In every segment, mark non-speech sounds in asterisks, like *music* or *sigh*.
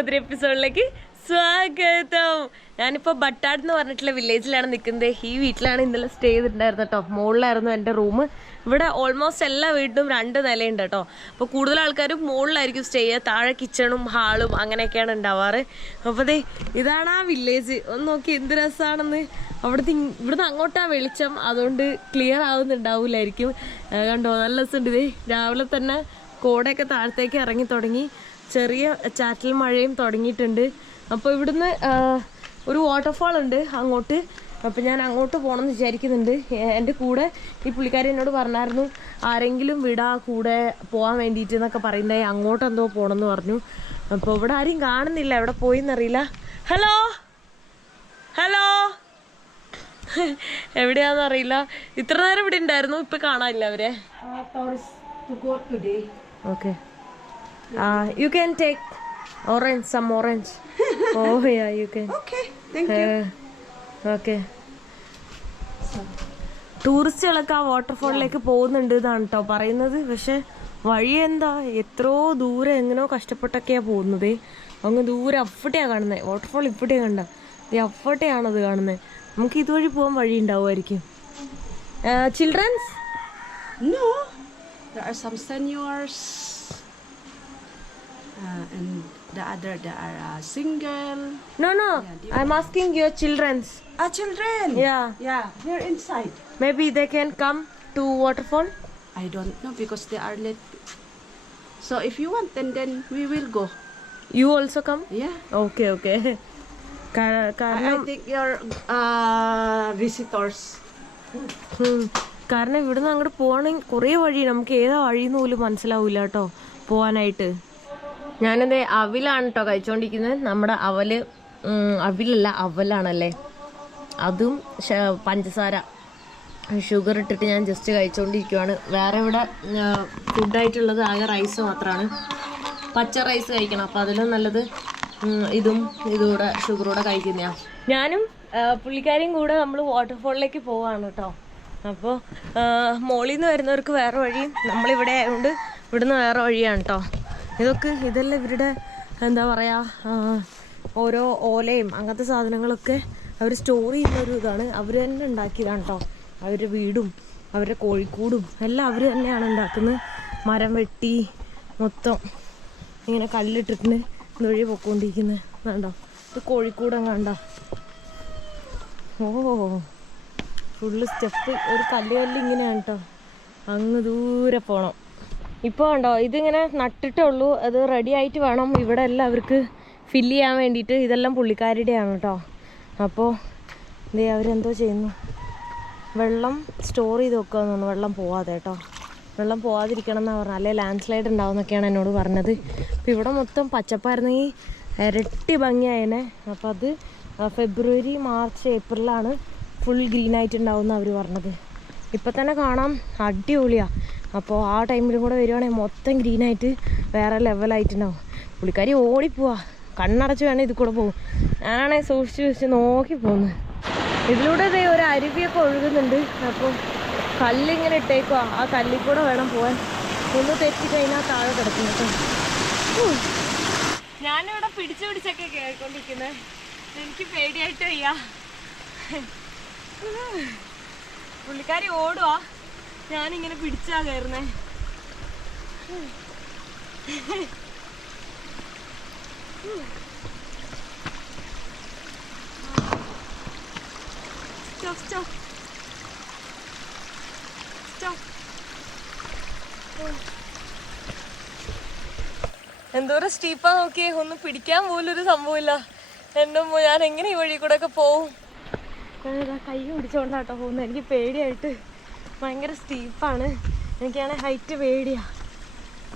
പുതിയ എപ്പിസോഡിലേക്ക് സ്വാഗതം. ഞാനിപ്പോ ബട്ടാട് എന്ന് പറഞ്ഞിട്ടുള്ള വില്ലേജിലാണ് നിൽക്കുന്നത്. ഈ വീട്ടിലാണ് ഇന്നലെ സ്റ്റേ ചെയ്തിട്ടുണ്ടായിരുന്നത് കേട്ടോ. മുകളിലായിരുന്നു എന്റെ റൂം ഇവിടെ ഓൾമോസ്റ്റ് എല്ലാ വീട്ടിലും രണ്ട് നിലയുണ്ട് കേട്ടോ. അപ്പോൾ കൂടുതൽ ആൾക്കാരും മുകളിലായിരിക്കും സ്റ്റേ ചെയ്യുക. താഴെ കിച്ചണും ഹാളും അങ്ങനെയൊക്കെയാണ് ഉണ്ടാവാറ്. അപ്പോൾ അതെ ഇതാണ് ആ വില്ലേജ് ഒന്ന് നോക്കി എന്ത് രസമാണെന്ന് അവിടുത്തെ ഇവിടുന്ന് അങ്ങോട്ടാ വെളിച്ചം. അതുകൊണ്ട് ക്ലിയർ ആവുന്നുണ്ടാവില്ലായിരിക്കും കണ്ടോ? നല്ല രസമുണ്ട്. ഇതേ രാവിലെ തന്നെ കോടയൊക്കെ താഴത്തേക്ക് ഇറങ്ങി തുടങ്ങി. ചെറിയ ചാറ്റൽ മഴയും തുടങ്ങിയിട്ടുണ്ട്. അപ്പോൾ ഇവിടുന്ന് ഒരു വാട്ടർഫാൾ ഉണ്ട് അങ്ങോട്ട്. അപ്പം ഞാൻ അങ്ങോട്ട് പോകണം എന്ന് വിചാരിക്കുന്നുണ്ട് എന്റെ കൂടെ ഈ പുള്ളിക്കാരി എന്നോട് പറഞ്ഞായിരുന്നു ആരെങ്കിലും വിടാ കൂടെ പോകാൻ വേണ്ടിയിട്ട് എന്നൊക്കെ പറയുന്നത് അങ്ങോട്ട് എന്തോ പോകണം എന്ന് പറഞ്ഞു. അപ്പോൾ ഇവിടെ ആരും കാണുന്നില്ല. എവിടെ പോയി എന്നറിയില്ല ഹലോ? ഹലോ? എവിടെയാന്ന് അറിയില്ല. ഇത്ര നേരം ഇവിടെ ഉണ്ടായിരുന്നു ഇപ്പൊ കാണാനില്ല അവരെ. Okay. You can take orange, some orange. *laughs* oh yeah, you can. Okay, thank you. Uh, okay. ടൂറിസ്റ്റുകളൊക്കെ ആ വാട്ടർഫോളിലേക്ക് പോകുന്നുണ്ട് എന്നാണ് കേട്ടോ പറയുന്നത്. പക്ഷെ വഴി എന്താ? എത്രയോ ദൂരെ എങ്ങനെയോ കഷ്ടപ്പെട്ടൊക്കെയാ പോകുന്നത്. അങ്ങ് ദൂരെ അഫട്ടെയാ കാണുന്നത് വാട്ടർഫോൾ ഇപ്പട്ടെയാ കണ്ട. ഈ അഫട്ടെയാണത് കാണുന്നത് നമുക്ക് ഇതുവഴി പോകാൻ വഴി ഉണ്ടാവുമായിരിക്കും. Childrens No, there are some seniors, uh, and the other they are uh, single. No, no. Yeah, I'm asking your childrens. Ah, children. Yeah. yeah, they're inside. Maybe they can come to waterfall. I don't know because they are late. So if you want, then then we will go. You also come? Yeah. Okay, okay. Okay I, I think your uh, visitors. ഉം. കാരണം ഇവിടുന്ന് അങ്ങോട്ട് പോകണമെങ്കിൽ കുറേ വഴി നമുക്ക് ഏതാ വഴിന്ന് പോലും മനസ്സിലാവൂല കേട്ടോ പോവാനായിട്ട് ഞാനത് അവിലാണ് കേട്ടോ കഴിച്ചോണ്ടിരിക്കുന്നത്. നമ്മുടെ അവൽ അവിലല്ല അവലാണല്ലേ? അതും പഞ്ചസാര. ഷുഗർ ഇട്ടിട്ട് ഞാൻ ജസ്റ്റ് കഴിച്ചുകൊണ്ടിരിക്കുവാണ് വേറെ ഇവിടെ ഫുഡായിട്ടുള്ളത് ആകെ റൈസ് മാത്രമാണ് പച്ച റൈസ് കഴിക്കണം. അപ്പം അതിലും നല്ലത് ഇതും ഇതുകൂടെ ഷുഗറൂടെ കഴിക്കുന്നതാണ് ഞാനും പുള്ളിക്കാരിയും കൂടെ നമ്മൾ വാട്ടർഫോളിലേക്ക് പോവാണ് കേട്ടോ അപ്പോൾ മോളിൽ നിന്ന് വരുന്നവർക്ക് വേറെ വഴിയും നമ്മളിവിടെ ആയതുകൊണ്ട് ഇവിടുന്ന് വേറെ വഴിയാണ് കേട്ടോ ഇതൊക്കെ ഇതെല്ലാം ഇവരുടെ എന്താ പറയുക ഓരോ ഓലയും അങ്ങനത്തെ സാധനങ്ങളൊക്കെ അവർ സ്റ്റോർ ചെയ്യുന്ന ഒരു ഇതാണ്. അവർ തന്നെ ഉണ്ടാക്കിയതാണ് കേട്ടോ അവരുടെ വീടും അവരുടെ കോഴിക്കൂടും എല്ലാം അവർ തന്നെയാണ് ഉണ്ടാക്കുന്നത്. മരം വെട്ടി മൊത്തം ഇങ്ങനെ കല്ലിട്ടിട്ട് ഇതുവഴി പൊക്കോണ്ടിരിക്കുന്നത് കണ്ടോ ഇത് കോഴിക്കൂടം കണ്ടോ ഓ ഫുള്ള് സ്റ്റെപ്പ് ഒരു കല്ല് കല്ല് ഇങ്ങനെയാണ് കേട്ടോ അങ്ങ് ദൂരെ പോണം. ഇപ്പോൾ ഉണ്ടോ ഇതിങ്ങനെ നട്ടിട്ടേ ഉള്ളൂ. അത് റെഡി ആയിട്ട് വേണം. ഇവിടെ എല്ലാം അവർക്ക് ഫില്ല് ചെയ്യാൻ വേണ്ടിയിട്ട് ഇതെല്ലാം പുള്ളിക്കാരുടെയാണ് കേട്ടോ അപ്പോൾ ദേ അവരെന്തോ ചെയ്യുന്നു. വെള്ളം സ്റ്റോർ ചെയ്ത് വെക്കുക എന്നാണ് വെള്ളം പോവാതെ കേട്ടോ വെള്ളം പോവാതിരിക്കണം എന്നാണ് പറഞ്ഞത്. അല്ലെ ലാൻഡ് സ്ലൈഡ് ഉണ്ടാവുമെന്നൊക്കെയാണ് എന്നോട് പറഞ്ഞത്. അപ്പോൾ ഇവിടെ മൊത്തം പച്ചപ്പായിരുന്നെങ്കിൽ ഇരട്ടി ഭംഗിയായനെ. അപ്പോൾ അത് ഫെബ്രുവരി മാർച്ച് ഏപ്രിലാണ് ഫുൾ ഗ്രീൻ ആയിട്ടുണ്ടാവും അവർ പറഞ്ഞത്. ഇപ്പം തന്നെ കാണാം. അടിപൊളിയാണ് അപ്പോൾ ആ ടൈമിലും കൂടെ വരുവാണെങ്കിൽ മൊത്തം ഗ്രീനായിട്ട് വേറെ ലെവലായിട്ടുണ്ടാവും. പുള്ളിക്കാരി ഓടിപ്പോവാ. കണ്ണടച്ച് വേണേൽ ഇത് കൂടെ പോകും ഞാനാണെങ്കിൽ സൂക്ഷിച്ച് വെച്ച് നോക്കി പോകുന്നത് ഇതിലൂടെ ഇതേ ഒരു അരുവിയൊക്കെ ഒഴുകുന്നുണ്ട്. അപ്പോൾ കല്ലിങ്ങനെ ഇട്ടേക്കുക ആ കല്ലിൽ കൂടെ വേണം പോകാൻ ഒന്ന് തെറ്റി കഴിഞ്ഞാൽ താഴെ കിടക്കും കേട്ടോ. ഞാനിവിടെ പിടിച്ചു പിടിച്ചൊക്കെ കേൾക്കൊണ്ടിരിക്കുന്നത് എനിക്ക് പേടിയായിട്ട് വയ്യ. പുള്ളിക്കാരി ഓടുവാ. ഞാനിങ്ങനെ പിടിച്ചാ കയറുന്നേ. Stop. എന്തോരം സ്റ്റീപ്പാ നോക്കിയേ. ഒന്നും പിടിക്കാൻ പോലും ഒരു സംഭവമില്ല. എന്നും ഞാൻ എങ്ങനെ ഈ വഴി കൂടെ ഒക്കെ പോവും? കൈ പിടിച്ചോണ്ടാട്ടോ പോകുന്നത് എനിക്ക് പേടിയായിട്ട്. ഭയങ്കര സ്റ്റീപ്പാണ് എനിക്കാണെങ്കിൽ ഹൈറ്റ് പേടിയാ.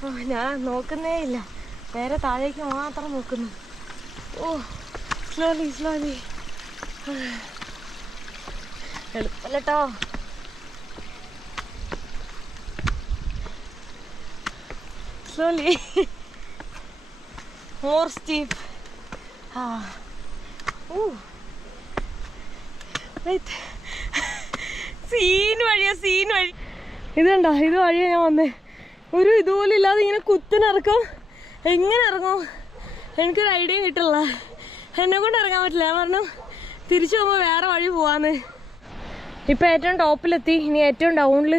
ഓ ഞാൻ നോക്കുന്നേ ഇല്ല. നേരെ താഴേക്ക് മാത്രം നോക്കുന്നു. ഓ സ്ലോലി സ്ലോലി എളുപ്പല്ലോ സ്ലോലി മോർ സ്റ്റീപ്പ് ആ. ഓ സീൻ വഴിയാ സീൻ വഴി. ഇതുണ്ടോ? ഇത് വഴിയാ ഞാൻ വന്നേ. ഒരു ഇതുപോലെ ഇല്ലാതെ ഇങ്ങനെ കുത്തിനിറക്കും. എങ്ങനെ ഇറങ്ങും? എനിക്കൊരു ഐഡിയ കിട്ടില്ല. എന്നെ കൊണ്ട് ഇറങ്ങാൻ പറ്റില്ല. ഞാൻ പറഞ്ഞു തിരിച്ചു പോകുമ്പോൾ വേറെ വഴി പോവാന്ന്. ഇപ്പം ഏറ്റവും ടോപ്പിലെത്തി. ഇനി ഏറ്റവും ഡൗണിൽ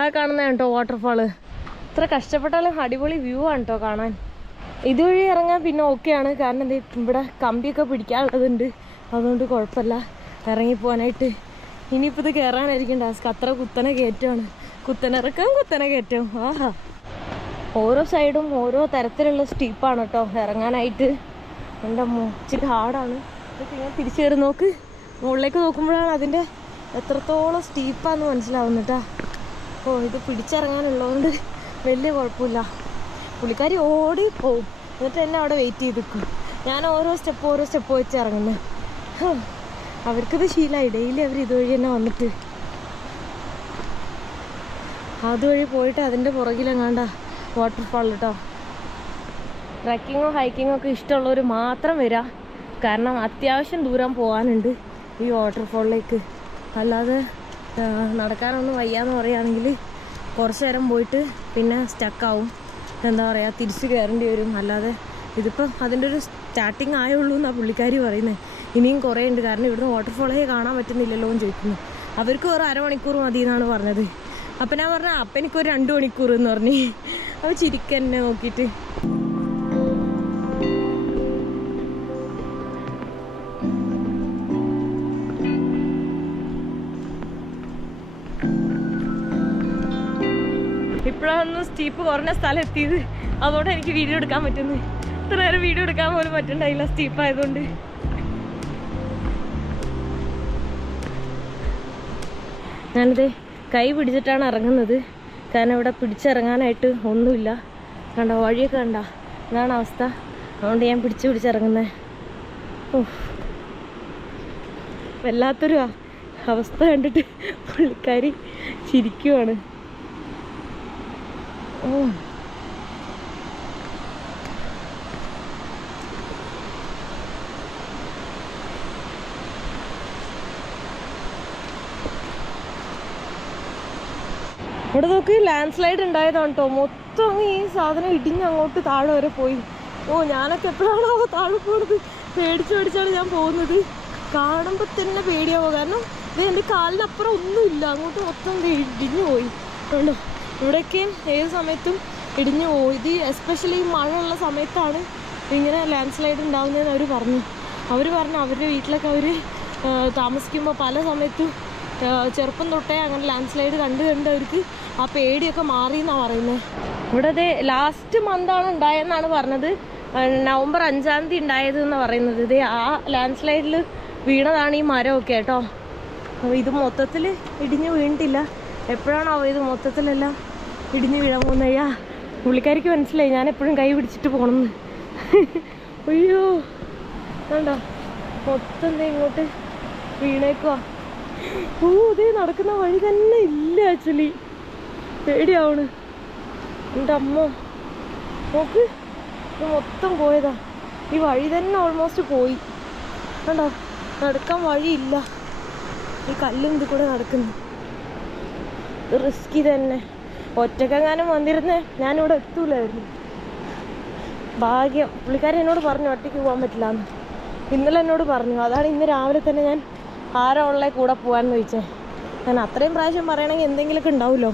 ആ കാണുന്നതാണ് കേട്ടോ വാട്ടർഫാൾ ഇത്ര കഷ്ടപ്പെട്ടാലും അടിപൊളി വ്യൂ ആണ് കേട്ടോ കാണാൻ. ഇതുവഴി ഇറങ്ങാൻ പിന്നെ ഓക്കെയാണ് കാരണം എന്താ ഇവിടെ കമ്പിയൊക്കെ പിടിക്കാനുള്ളതുണ്ട്. അതുകൊണ്ട് കുഴപ്പമില്ല. ഇറങ്ങി പോകാനായിട്ട് ഇനിയിപ്പോൾ ഇത് കയറാനായിരിക്കും ടാസ്ക്. അത്ര കുത്തനെ കയറ്റമാണ്. കുത്തനിറക്കം കുത്തനെ കയറ്റം. ആഹാ. ഓരോ സൈഡും ഓരോ തരത്തിലുള്ള സ്റ്റീപ്പാണ് കേട്ടോ ഇറങ്ങാനായിട്ട്. എന്റെ ഇച്ചിരി ഹാർഡാണ്. ഇങ്ങനെ തിരിച്ചു കയറി നോക്ക്. മുകളിലേക്ക് നോക്കുമ്പോഴാണ് അതിന്റെ എത്രത്തോളം സ്റ്റീപ്പാന്ന് മനസ്സിലാവുന്നത് കേട്ടോ ഓ ഇത് പിടിച്ചിറങ്ങാനുള്ളതുകൊണ്ട് വലിയ കുഴപ്പമില്ല. പുള്ളിക്കാരി ഓടി പോവും. എന്നിട്ട് എന്നെ അവിടെ വെയിറ്റ് ചെയ്ത് നിൽക്കും. ഞാൻ ഓരോ സ്റ്റെപ്പ് ഓരോ സ്റ്റെപ്പ് വെച്ച് ഇറങ്ങുന്നത്. അവർക്കിത് ശീലമായി ഡെയിലി അവർ ഇതുവഴി തന്നെ വന്നിട്ട്. അതുവഴി പോയിട്ട് അതിന്റെ പുറകിലെങ്ങാണ്ട വാട്ടർഫാൾ കേട്ടോ ട്രക്കിങ്ങോ ഹൈക്കിങ്ങോ ഒക്കെ ഇഷ്ടമുള്ളവർ മാത്രം വരാം. കാരണം അത്യാവശ്യം ദൂരം പോകാനുണ്ട് ഈ വാട്ടർഫാളിലേക്ക് അല്ലാതെ നടക്കാനൊന്നും വയ്യാന്ന് പറയുകയാണെങ്കിൽ കുറച്ച് നേരം പോയിട്ട് പിന്നെ സ്റ്റക്കാവും എന്താ പറയുക തിരിച്ച് കയറേണ്ടി വരും. അല്ലാതെ ഇതിപ്പം അതിന്റെ ഒരു സ്റ്റാർട്ടിങ് ആയുള്ളൂ എന്നാണ് പുള്ളിക്കാരി പറയുന്നത് ഇനിയും കുറേ ഉണ്ട്. കാരണം ഇവിടുന്ന് വാട്ടർഫോളേ കാണാൻ പറ്റുന്നില്ലല്ലോ എന്ന് ചോദിക്കുന്നു. അവർക്ക് ഒരു അരമണിക്കൂർ മതി എന്നാണ് പറഞ്ഞത്. അപ്പം ഞാൻ പറഞ്ഞ അപ്പം എനിക്കൊരു രണ്ട് മണിക്കൂർ എന്ന് പറഞ്ഞു. അപ്പോൾ ചിരിക്കന്നെ നോക്കിയിട്ട്. ഇപ്പോഴാണ് സ്റ്റീപ്പ് കുറഞ്ഞ സ്ഥലം എത്തിയത്. അതുകൊണ്ട് എനിക്ക് വീഡിയോ എടുക്കാൻ പറ്റുന്നു ഇത്ര നേരം വീഡിയോ എടുക്കാൻ പോലും പറ്റണ്ടായില്ല സ്റ്റീപ്പ് ആയതുകൊണ്ട്. ഞാനിത് കൈ പിടിച്ചിട്ടാണ് ഇറങ്ങുന്നത്. കാരണം ഇവിടെ പിടിച്ചിറങ്ങാനായിട്ട് ഒന്നുമില്ല. കണ്ട വഴിയൊക്കെ കണ്ട? ഇതാണ് അവസ്ഥ. അതുകൊണ്ട് ഞാൻ പിടിച്ച് പിടിച്ചിറങ്ങുന്നത് ഓ വല്ലാത്തൊരു അവസ്ഥ കണ്ടിട്ട് പുള്ളിക്കാരി ചിരിക്കുവാണ്. ഓ. ഇവിടെ നോക്ക് ലാൻഡ് സ്ലൈഡ് ഉണ്ടായതാണ് കേട്ടോ മൊത്തം അങ്ങ് ഈ സാധനം ഇടിഞ്ഞ് അങ്ങോട്ട് താഴെ വരെ പോയി. ഓ ഞാനൊക്കെ എപ്പോഴാണോ താഴെ പോകുന്നത് പേടിച്ച് പേടിച്ചാണ് ഞാൻ പോകുന്നത്. കാണുമ്പോൾ തന്നെ പേടിയാവോ. കാരണം ഇത് എന്റെ കാലിനപ്പുറം ഒന്നുമില്ല അങ്ങോട്ട് മൊത്തം ഇടിഞ്ഞു പോയി. കണ്ടോ? ഇവിടെയൊക്കെ ഏത് സമയത്തും ഇടിഞ്ഞു പോയി. ഇത് എസ്പെഷ്യലി മഴ ഉള്ള സമയത്താണ് ഇങ്ങനെ ലാൻഡ് സ്ലൈഡ് ഉണ്ടാകുന്നതെന്ന് അവർ പറഞ്ഞു. അവർ പറഞ്ഞു അവരുടെ വീട്ടിലൊക്കെ അവർ താമസിക്കുമ്പോൾ പല സമയത്തും ചെറുപ്പം തൊട്ടേ അങ്ങനെ ലാൻഡ് സ്ലൈഡ് കണ്ട് കണ്ട് അവർക്ക് ആ പേടിയൊക്കെ മാറി എന്നാണ് പറയുന്നത് ഇവിടെ അതെ ലാസ്റ്റ് മന്താണ് ഉണ്ടായെന്നാണ് പറഞ്ഞത്. നവംബർ അഞ്ചാം തീയതി ഉണ്ടായത് എന്ന് പറയുന്നത്. ഇത് ആ ലാൻഡ് സ്ലൈഡിൽ വീണതാണ് ഈ മരമൊക്കെ കേട്ടോ. അപ്പോൾ ഇത് മൊത്തത്തിൽ ഇടിഞ്ഞ് വീണിട്ടില്ല. എപ്പോഴാണോ ഇത് മൊത്തത്തിലെല്ലാം ഇടിഞ്ഞു വീഴാൻ പോകുന്നയ്യാ പുള്ളിക്കാരിക്ക് മനസ്സിലായി. ഞാൻ എപ്പോഴും കൈ പിടിച്ചിട്ട് പോകണമെന്ന് അയ്യോ കണ്ടോ മൊത്തം ഇങ്ങോട്ട് വീണേക്കുവാ. ഓ ഇതേ നടക്കുന്ന വഴി തന്നെ ഇല്ല ആക്ച്വലി. പേടിയാവണ്. എന്റെ അമ്മ നോക്ക്. മൊത്തം പോയതാ. ഈ വഴി തന്നെ ഓൾമോസ്റ്റ് പോയി. കണ്ടോ? നടക്കാൻ വഴിയില്ല. ഈ കല്ലും ഇത് കൂടെ നടക്കുന്നു. റിസ്കി തന്നെ. ഒറ്റക്കെങ്ങാനും വന്നിരുന്നേ ഞാനിവിടെ എത്തൂലായിരുന്നു. ഭാഗ്യം. പുള്ളിക്കാരൻ എന്നോട് പറഞ്ഞു ഒറ്റയ്ക്ക് പോകാൻ പറ്റില്ല എന്ന് ഇന്നലെ എന്നോട് പറഞ്ഞു. അതാണ് ഇന്ന് രാവിലെ തന്നെ ഞാൻ ആരാ ഉള്ള കൂടെ പോവാന്ന് ചോദിച്ചേ. ഞാൻ അത്രയും പ്രാവശ്യം പറയണമെങ്കിൽ എന്തെങ്കിലുമൊക്കെ ഉണ്ടാവുമല്ലോ.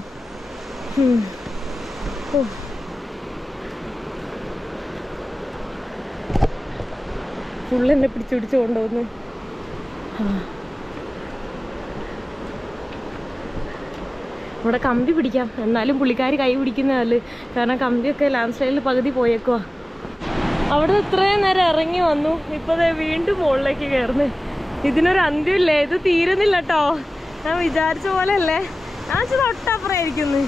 ഫുള്ള് എന്നെ പിടിച്ചു പിടിച്ചു കൊണ്ടുപോകുന്നു. ഇവിടെ കമ്പി പിടിക്കാം. എന്നാലും പുള്ളിക്കാർ കൈ പിടിക്കുന്നതല്ല കാരണം കമ്പിയൊക്കെ ലാൻഡ് സ്ലൈഡിൽ പകുതി പോയേക്കുവാ. അവിടെ ഇത്രയും നേരം ഇറങ്ങി വന്നു. ഇപ്പൊ വീണ്ടും മുകളിലേക്ക് കയറുന്നു ഇതിനൊരു അന്ത്യമില്ലേ ഇത് തീരുന്നില്ല കേട്ടോ ഞാൻ വിചാരിച്ച പോലെ അല്ലേ ഞാൻ തൊട്ടപ്പുറമായിരിക്കുന്നു.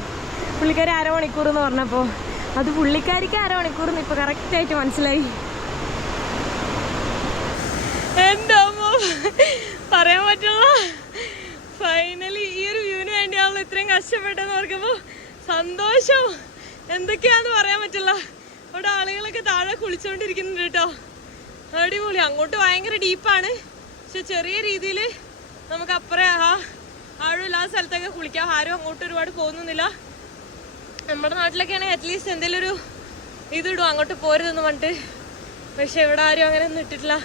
പുള്ളിക്കാരി അരമണിക്കൂർ എന്ന് പറഞ്ഞപ്പോ. അത് പുള്ളിക്കാരിക്ക് അരമണിക്കൂർ എന്ന് ഇപ്പൊ കറക്റ്റ് ആയിട്ട് മനസ്സിലായി. എന്താ പറയാൻ പറ്റുമോ? ഫൈനലി ഈ ഒരു വ്യൂവിന് വേണ്ടിയാവും ഇത്രയും കഷ്ടപ്പെട്ടെന്ന് ഓർക്കുമ്പോൾ സന്തോഷം. എന്തൊക്കെയാന്ന് പറയാൻ പറ്റില്ല. അവിടെ ആളുകളൊക്കെ താഴെ കുളിച്ചുകൊണ്ടിരിക്കുന്നുണ്ട് കേട്ടോ. അടിപൊളി. അങ്ങോട്ട് ഭയങ്കര ഡീപ്പാണ് പക്ഷെ ചെറിയ രീതിയിൽ നമുക്ക് അപ്പുറം ആ ആഴമില്ലാത്ത സ്ഥലത്തൊക്കെ കുളിക്കാം. ആരും അങ്ങോട്ട് ഒരുപാട് പോകുന്നില്ല നമ്മുടെ നാട്ടിലൊക്കെ ആണെങ്കിൽ അറ്റ്ലീസ്റ്റ് എന്തെങ്കിലും ഒരു ഇതിടും. അങ്ങോട്ട് പോരുതെന്ന് പറഞ്ഞിട്ട്. പക്ഷെ ഇവിടെ ആരും അങ്ങനെ ഒന്നും ഇട്ടിട്ടില്ല.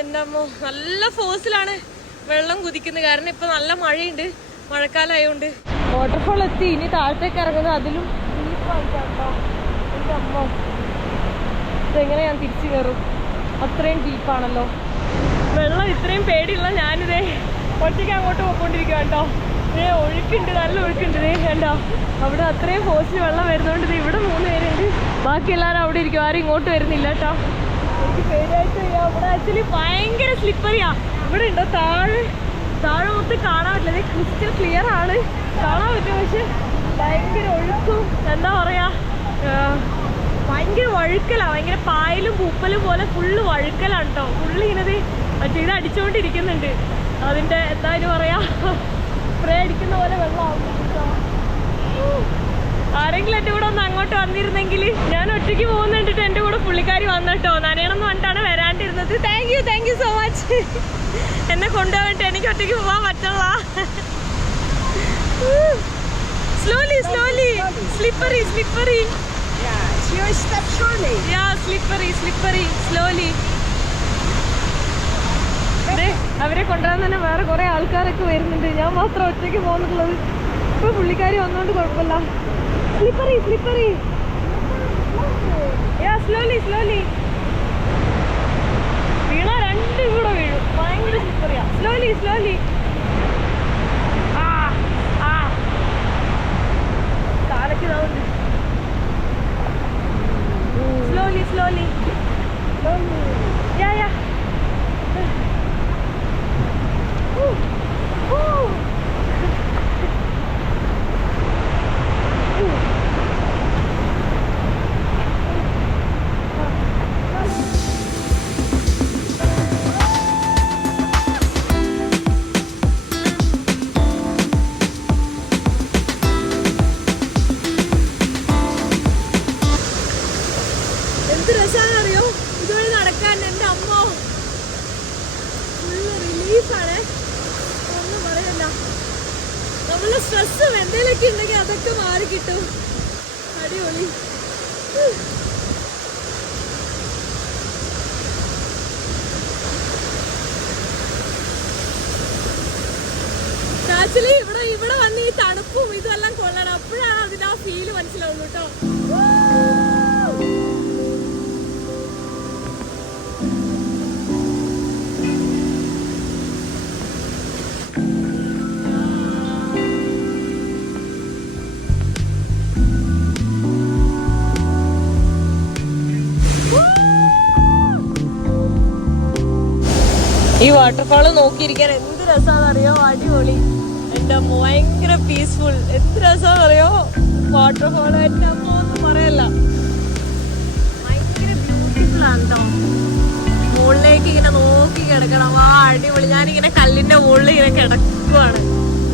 എന്റെ നല്ല ഫോഴ്സിലാണ് വെള്ളം കുതിക്കുന്നത്. കാരണം ഇപ്പൊ നല്ല മഴയുണ്ട്. മഴക്കാലമായോണ്ട് വാട്ടർഫോൾ എത്തി. ഇനി താഴത്തേക്ക് ഇറങ്ങുന്നത് അതിലും ഇതെങ്ങനെ ഞാൻ തിരിച്ചു കയറും? അത്രയും ഡീപ്പാണല്ലോ വെള്ളം ഇത്രയും പേടിയുള്ള ഞാനിതേ ഒറ്റയ്ക്ക് അങ്ങോട്ട് പോയിക്കൊണ്ടിരിക്കുക കേട്ടോ. ഏ ഒഴുക്കുണ്ട് നല്ല ഒഴുക്കുണ്ട് ദേ കണ്ടോ? അവിടെ അത്രയും ഫോഴ്സിൽ വെള്ളം വരുന്നോണ്ട് ഇവിടെ മൂന്ന് പേരുണ്ട്. ബാക്കി എല്ലാവരും അവിടെ ഇരിക്കും ആരും ഇങ്ങോട്ട് വരുന്നില്ല കേട്ടോ. എനിക്ക് പേടിയായിട്ട് അവിടെ ആക്ച്വലി ഭയങ്കര സ്ലിപ്പറിയാ ഇവിടെ ഉണ്ടോ? താഴെ താഴെ മൊത്തം കാണാൻ പറ്റില്ല. ക്രിസ്റ്റൽ ക്ലിയർ ആണ്. കാണാൻ പറ്റും പക്ഷെ ഭയങ്കര ഒഴുക്കും. എന്താ പറയാ ഭയങ്കര വഴുക്കലാ. ഭയങ്കര പായലും പൂപ്പലും പോലെ ഫുള്ള് വഴുക്കലാണ് കേട്ടോ. ഫുള്ള് ഇങ്ങനെ മറ്റേ ഇത് അടിച്ചുകൊണ്ടിരിക്കുന്നുണ്ട്. അതിന്റെ എന്താ അതിന് പറയാ? സ്പ്രേ അടിക്കുന്ന പോലെ വെള്ളമാവും. ആരെങ്കിലും എന്റെ കൂടെ ഒന്ന് അങ്ങോട്ട് വന്നിരുന്നെങ്കിൽ ഞാൻ ഒറ്റയ്ക്ക് പോകുന്നുണ്ടിട്ട് എന്റെ കൂടെ പുള്ളിക്കാരി വന്നിട്ടോ നനയണം എന്ന് പറഞ്ഞിട്ടാണ് വരാണ്ടിരുന്നത്. Thank you thank you so much എന്നെ കൊണ്ടുപോയിട്ട് എനിക്ക് ഒറ്റയ്ക്ക് പോകാൻ പറ്റുള്ള slowly slowly slippery slippery Yeah, slippery, slippery, step slowly അവരെ കൊണ്ടുവരാൻ തന്നെ വേറെ കുറെ ആൾക്കാരൊക്കെ വരുന്നുണ്ട്. ഞാൻ മാത്രം ഒറ്റയ്ക്ക് പോകുന്നുള്ളത് ഇപ്പൊ പുള്ളിക്കാരി വന്നോണ്ട് കുഴപ്പമില്ല. Slippery slippery yeah slowly slowly വീണ രണ്ടും കൂടെ വീഴും. ഭയങ്കര സ്ലിപ്പറിയാ സ്ലോലി സ്ലോലി എന്ത് രസാണെന്നറിയോ ഇതുവഴി നടക്കാൻ എന്റെ അമ്മ ഫുള്ള് റിലീഫാണ് ഒന്നും പറയല്ല നമ്മളെ സ്ട്രെസ്സും എന്തെങ്കിലുമൊക്കെ ഉണ്ടെങ്കിൽ അതൊക്കെ മാറി കിട്ടും. അടിപൊളി. ആക്ച്വലി ഇവിടെ ഇവിടെ വന്ന് ഈ തണുപ്പും ഇതെല്ലാം കൊള്ളണം. അപ്പോഴാണ് അതിന് ആ ഫീൽ മനസ്സിലാവുള്ളൂ കേട്ടോ. ഈ വാട്ടർഫാൾ നോക്കിയിരിക്കാൻ എന്ത് രസാന്നറിയോ? അടിപൊളി. അമ്മ ഭയങ്കര പീസ്ഫുൾ എന്ത് രസാന്നറിയോ? വാട്ടർഫാൾ എന്റെ അമ്മ ഒന്നും പറയല്ല. ഭയങ്കര ബ്യൂട്ടിഫുൾ ആണ് മുകളിലേക്ക് ഇങ്ങനെ നോക്കി കിടക്കണം. ആ അടിപൊളി. ഞാനിങ്ങനെ കല്ലിന്റെ മുകളിൽ ഇങ്ങനെ കിടക്കുവാണ്.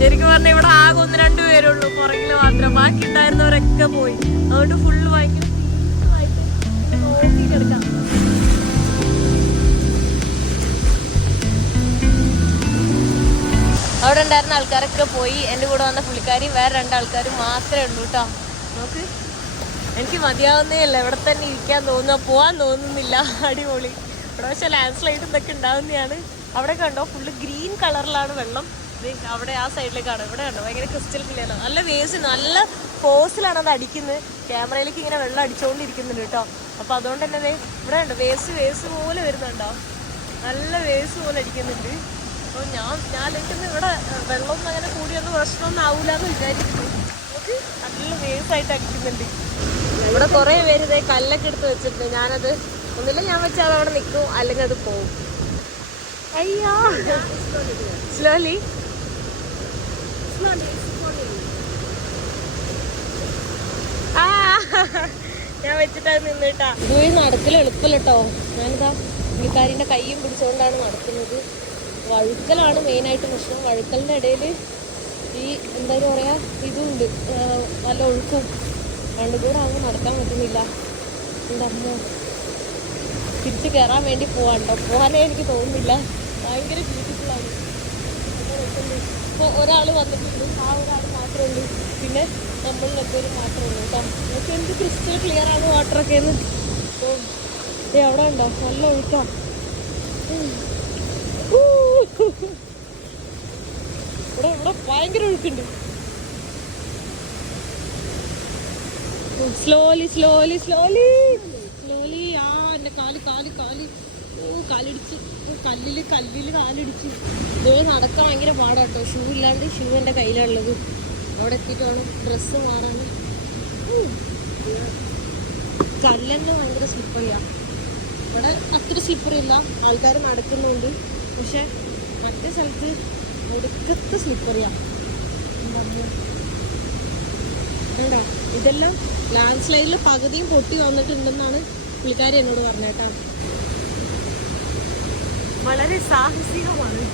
ശരിക്കും പറഞ്ഞാൽ ഇവിടെ ആകെ ഒന്ന് രണ്ട് പേരുള്ളൂ പുറകിൽ മാത്രം. ബാക്കി ഉണ്ടായിരുന്നവരൊക്കെ പോയി. അതുകൊണ്ട് ഫുള്ള് ഭയങ്കര ഉണ്ടായിരുന്ന ആൾക്കാരൊക്കെ പോയി എന്റെ കൂടെ വന്ന പുള്ളിക്കാരി വേറെ രണ്ടാൾക്കാരും മാത്രമേ ഉള്ളൂ കേട്ടോ നോക്ക്. എനിക്ക് മതിയാവുന്നേ അല്ല. ഇവിടെ തന്നെ ഇരിക്കാൻ തോന്നുക പോവാൻ തോന്നുന്നില്ല. അടിപൊളി. ഇവിടെ പക്ഷേ ലാൻഡ് സ്ലൈഡ് ഇതൊക്കെ ഉണ്ടാവുന്നതാണ്. അവിടെ കണ്ടോ? ഫുള്ള് ഗ്രീൻ കളറിലാണ് വെള്ളം. അവിടെ ആ സൈഡിലേക്കാണ് ഇവിടെ കണ്ടോ? ഭയങ്കര ക്രിസ്റ്റൽ ക്ലിയർ ആണ്. നല്ല വേസ് നല്ല ഫോഴ്സിലാണ് അത് അടിക്കുന്നത്. ക്യാമറയിലേക്ക് ഇങ്ങനെ വെള്ളം അടിച്ചുകൊണ്ടിരിക്കുന്നുണ്ട് കേട്ടോ അപ്പോൾ അതുകൊണ്ട് തന്നെ ഇവിടെ കണ്ടോ? വേസ് വേസ് പോലെ വരുന്നുണ്ടോ? നല്ല വേസ് പോലെ അടിക്കുന്നുണ്ട്. അപ്പോൾ ഞാൻ ഞാൻ ഇവിടെ വെള്ളം അങ്ങനെ കൂടിയൊന്നും പ്രശ്നമൊന്നും ആവൂല എന്ന് വിചാരിക്കുന്നു. നമുക്ക് നല്ല വേസായിട്ട് അടിക്കുന്നുണ്ട്. ഇവിടെ കുറേ പേര് ഇതേ കല്ലൊക്കെ എടുത്ത് വെച്ചിട്ടുണ്ട്. ഞാനത് ഒന്നില്ല ഞാൻ വെച്ചാൽ അവിടെ നിൽക്കും അല്ലെങ്കിൽ അത് പോവും. അയ്യോ. സ്ലോലി ഞാൻ വെച്ചിട്ടാ നിന്നിട്ടാ ഇതുവഴി നടക്കൽ എളുപ്പല്ലോ കേട്ടോ ഞാനിതാ പുള്ളിക്കാരിന്റെ കൈയും പിടിച്ചുകൊണ്ടാണ് നടക്കുന്നത്. വഴുക്കലാണ് മെയിനായിട്ട് പ്രശ്നം. വഴുക്കലിന്റെ ഇടയിൽ ഈ എന്താ പറയുക ഇതുണ്ട്. നല്ല ഒഴുക്കും. രണ്ടും കൂടെ ആകുമ്പോൾ നടക്കാൻ പറ്റുന്നില്ല. എന്താ തിരിച്ച് കയറാൻ വേണ്ടി പോവാൻ പോകാനേ എനിക്ക് തോന്നുന്നില്ല. ഭയങ്കര ബ്യൂട്ടിഫുള്ളാണ് ഇപ്പോൾ ഒരാൾ വന്നിട്ടുണ്ട്. ആ ഒരാൾ മാത്രമേ ഉള്ളൂ പിന്നെ നമ്മൾ എന്തൊരു മാത്രമേ ഉള്ളൂ കേട്ടോ നമുക്ക് എന്ത് ക്രിസ്റ്റൽ ക്ലിയർ ആണ് വാട്ടറൊക്കെ എന്ന് അവിടെ ഉണ്ടോ നല്ല ഒഴുക്കാ. ഇവിടെ ഇവിടെ ഭയങ്കര ഒഴുക്കുണ്ട്. സ്ലോലി സ്ലോലി സ്ലോലി സ്ലോലി ആ എന്റെ കാൽ കാൽ കാൽ. ഓ കാലിടിച്ച്. കല്ലിൽ കല്ലിൽ കാലിടിച്ച്. ഇതുപോലെ നടക്കാൻ ഭയങ്കര പാടാട്ടോ ഷൂ ഇല്ലാണ്ട് ഷൂ എന്റെ കയ്യിലുള്ളത് അവിടെ എത്തിയിട്ടാണ് ഡ്രസ്സ് മാറാൻ. കല്ലെന്നെ ഭയങ്കര സ്ലിപ്പറിയാ ഇവിടെ അത്ര സ്ലിപ്പറി ഇല്ല. ആൾക്കാർ നടക്കുന്നുണ്ട്. പക്ഷെ മറ്റേ സ്ഥലത്ത് ഒടുക്കത്ത് സ്ലിപ്പറിയാ വേണ്ട ഇതെല്ലാം ലാൻഡ് സ്ലൈഡിൽ പകുതിയും പൊട്ടി വന്നിട്ടുണ്ടെന്നാണ് പുള്ളിക്കാരി എന്നോട് പറഞ്ഞേട്ടാ വളരെ സാഹസികമാണ്.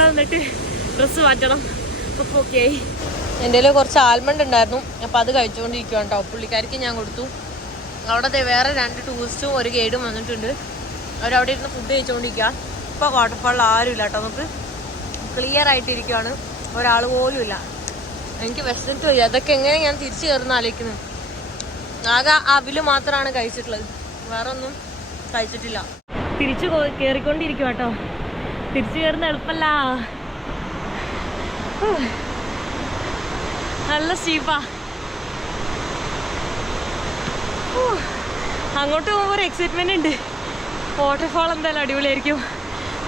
ഇനി ഇവിടെ വന്നിട്ട് ഡ്രസ്സ് മാറ്റണം അപ്പോൾ ഓക്കെ എന്റെ കയ്യിൽ കുറച്ച് ആൽമണ്ട് ഉണ്ടായിരുന്നു. അപ്പോൾ അത് കഴിച്ചുകൊണ്ടിരിക്കുകയാണ് കേട്ടോ പുള്ളിക്കാർക്ക് ഞാൻ കൊടുത്തു. അവിടത്തെ വേറെ രണ്ട് ടൂറിസ്റ്റും ഒരു ഗൈഡും വന്നിട്ടുണ്ട്. അവരവിടെ ഇരുന്ന് ഫുഡ് കഴിച്ചുകൊണ്ടിരിക്കുക ഇപ്പോൾ വാട്ടർഫാളിൽ ആരും ഇല്ല കേട്ടോ നമുക്ക്. ക്ലിയർ ആയിട്ടിരിക്കുകയാണ് ഒരാൾ പോലും ഇല്ല. എനിക്ക് വിശന്നിട്ട് വരിക അതൊക്കെ എങ്ങനെ ഞാൻ തിരിച്ചു കയറുന്ന ആലോചിക്കുന്നത് ആകെ അവിൽ മാത്രമാണ് കഴിച്ചിട്ടുള്ളത്. വേറെ ഒന്നും കഴിച്ചിട്ടില്ല. തിരിച്ചു കയറിക്കൊണ്ടിരിക്കുക കേട്ടോ തിരിച്ചു കയറുന്ന എളുപ്പല്ല. നല്ല സ്റ്റീപ്പാ. അങ്ങോട്ട് പോകുമ്പോൾ ഒരു എക്സൈറ്റ്മെന്റ് ഉണ്ട് വാട്ടർഫാൾ എന്തായാലും അടിപൊളിയായിരിക്കും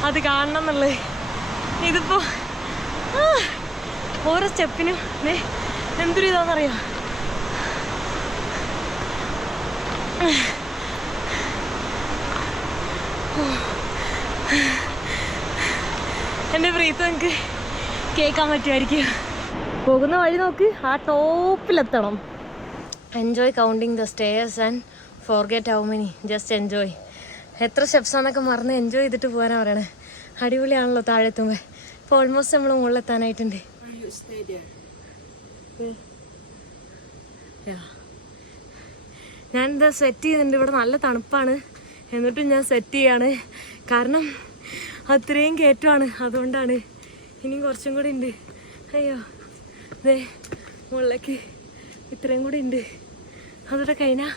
അത് കാണണം എന്നുള്ളത് ഇതിപ്പോ ഓരോ സ്റ്റെപ്പിനും എന്തൊരു ഇതാണെന്നറിയാം എന്റെ പ്രീത്ത് നമുക്ക് കേൾക്കാൻ പറ്റുമായിരിക്കും. പോകുന്ന വഴി നോക്ക് ആ ടോപ്പിലെത്തണം. Enjoy counting the stairs and forget how many just enjoy എത്ര സ്റ്റെപ്സ് ആണെന്നൊക്കെ മറന്ന് എൻജോയ് ചെയ്തിട്ട് പോകാനാണ് പറയണേ. അടിപൊളിയാണല്ലോ താഴെ എത്തുമ്പോൾ ഇപ്പൊ ഓൾമോസ്റ്റ് നമ്മൾ മുകളിലെത്താനായിട്ടുണ്ട്. എന്താ സെറ്റ് ചെയ്യുന്നുണ്ട്. ഇവിടെ നല്ല തണുപ്പാണ്. എന്നിട്ടും ഞാൻ സെറ്റ് ചെയ്യാണ്. കാരണം അത്രയും കയറ്റമാണ്. അതുകൊണ്ടാണ് ഇനിയും കുറച്ചും കൂടി ഉണ്ട്. അയ്യോ ദേ മുകളിലേക്ക് ഇത്രയും കൂടി ഉണ്ട്. അതോടെ കഴിഞ്ഞാൽ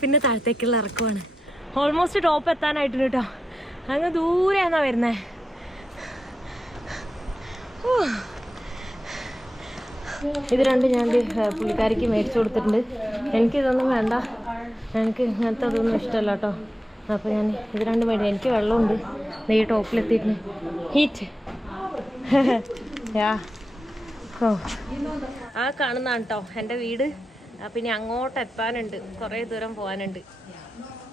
പിന്നെ താഴത്തേക്കുള്ള ഇറക്കുവാണ് ഓൾമോസ്റ്റ് ടോപ്പ് എത്താനായിട്ടുണ്ട് കേട്ടോ അങ്ങ് ദൂരെയാണോ വരുന്നേ. ഇത് രണ്ട് ഞാൻ പുള്ളിക്കാരിക്ക് മേടിച്ചു കൊടുത്തിട്ടുണ്ട്. എനിക്കിതൊന്നും വേണ്ട. എനിക്ക് ഇങ്ങനത്തെ അതൊന്നും ഇഷ്ടമല്ല കേട്ടോ അപ്പോൾ ഞാൻ ഇത് രണ്ട് മേടി എനിക്ക് വെള്ളമുണ്ട്. ഈ ടോപ്പിലെത്തിയിരുന്നു ഹീറ്റ് യാ *laughs* ഓ ആ കാണുന്നതാണ് കേട്ടോ എന്റെ വീട്. പിന്നെ അങ്ങോട്ട് എത്താനുണ്ട്. കുറേ ദൂരം പോകാനുണ്ട്.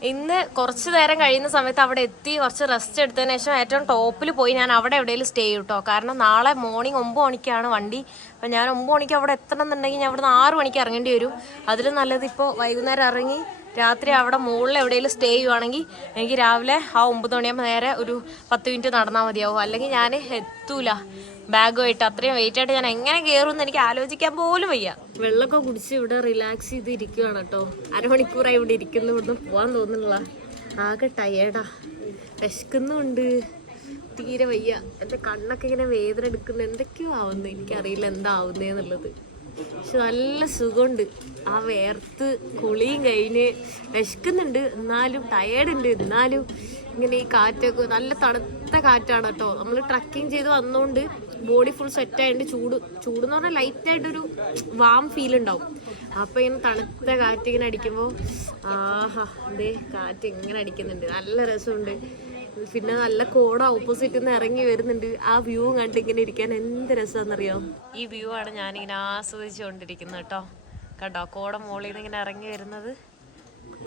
ഇന്ന് കുറച്ച് നേരം കഴിയുന്ന സമയത്ത് അവിടെ എത്തി കുറച്ച് റെസ്റ്റ് എടുത്തതിന് ശേഷം ഏറ്റവും ടോപ്പിൽ പോയി ഞാൻ അവിടെ എവിടെയെങ്കിലും സ്റ്റേ ചെയ്യും കേട്ടോ കാരണം നാളെ മോർണിംഗ് ഒമ്പത് മണിക്കാണ് വണ്ടി. അപ്പം ഞാൻ ഒമ്പത് മണിക്ക് അവിടെ എത്തണം എന്നുണ്ടെങ്കിൽ ഞാൻ അവിടെ നിന്ന് ആറ് മണിക്ക് ഇറങ്ങേണ്ടി വരും. അതിലും നല്ലത് ഇപ്പോൾ വൈകുന്നേരം ഇറങ്ങി രാത്രി അവിടെ മുകളിൽ എവിടെയെങ്കിലും സ്റ്റേ ചെയ്യുവാണെങ്കിൽ എനിക്ക് രാവിലെ ആ ഒമ്പത് മണിയാകുമ്പോൾ നേരെ ഒരു പത്ത് മിനിറ്റ് നടന്നാൽ മതിയാവും. അല്ലെങ്കിൽ ഞാൻ എത്തൂല. ബാഗുമായിട്ട് അത്രയും വെയിറ്റ് ആയിട്ട് ഞാൻ എങ്ങനെ കയറും എന്ന് എനിക്ക് ആലോചിക്കാൻ പോലും വയ്യ. വെള്ളമൊക്കെ കുടിച്ച് ഇവിടെ റിലാക്സ് ചെയ്ത് ഇരിക്കുവാണ് കേട്ടോ. അരമണിക്കൂറായി ഇവിടെ ഇരിക്കുന്നു. ഇവിടുന്ന് പോകാൻ തോന്നുന്നില്ല. ആകെ ടയേർഡാ വിശക്കുന്നുണ്ട്. തീരെ വയ്യ. എന്റെ കണ്ണൊക്കെ ഇങ്ങനെ വേദന എടുക്കുന്നു. എന്തൊക്കെയോ ആവുന്നു. എനിക്കറിയില്ല എന്താ ആവുന്നേന്നുള്ളത് പക്ഷെ നല്ല സുഖമുണ്ട്. ആ വേർത്ത് കുളിയും കഴിഞ്ഞ് വിശക്കുന്നുണ്ട്. എന്നാലും ടയേർഡ് ഉണ്ട്. എന്നാലും ഇങ്ങനെ ഈ കാറ്റൊക്കെ നല്ല തണുത്ത കാറ്റാണ് കേട്ടോ. നമ്മൾ ട്രക്കിംഗ് ചെയ്ത് വന്നുകൊണ്ട് ബോഡി ഫുൾ സെറ്റ് ആയതുകൊണ്ട് ചൂട് ചൂട് എന്ന് പറഞ്ഞാൽ ലൈറ്റായിട്ടൊരു വാം ഫീൽ ഉണ്ടാവും. അപ്പോൾ ഇങ്ങനെ തണുത്ത കാറ്റ് ഇങ്ങനെ അടിക്കുമ്പോൾ ആഹാ അതെ കാറ്റ് ഇങ്ങനെ അടിക്കുന്നുണ്ട്. നല്ല രസമുണ്ട്. പിന്നെ നല്ല കോട ഓപ്പോസിറ്റ് നിന്ന് ഇറങ്ങി വരുന്നുണ്ട്. ആ വ്യൂ കണ്ട് ഇങ്ങനെ ഇരിക്കാൻ എന്ത് രസമാണെന്നറിയോ ഈ വ്യൂ ആണ് ഞാനിങ്ങനെ ആസ്വദിച്ചുകൊണ്ടിരിക്കുന്നത് കേട്ടോ. കണ്ടോ? കോട മുകളിൽ നിന്ന് ഇങ്ങനെ ഇറങ്ങി വരുന്നത്.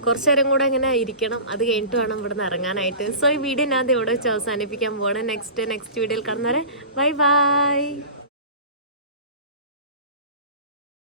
കുറച്ചു നേരം കൂടെ ഇങ്ങനെ ഇരിക്കണം. അത് കഴിഞ്ഞിട്ട് വേണം ഇവിടെ നിന്ന് ഇറങ്ങാനായിട്ട്. സോ ഈ വീഡിയോ ഞാൻ ഇവിടെ വെച്ച് അവസാനിപ്പിക്കാൻ പോവാണ്. നെക്സ്റ്റ് നെക്സ്റ്റ് വീഡിയോയിൽ കാണുന്നവരെ ബൈ ബൈ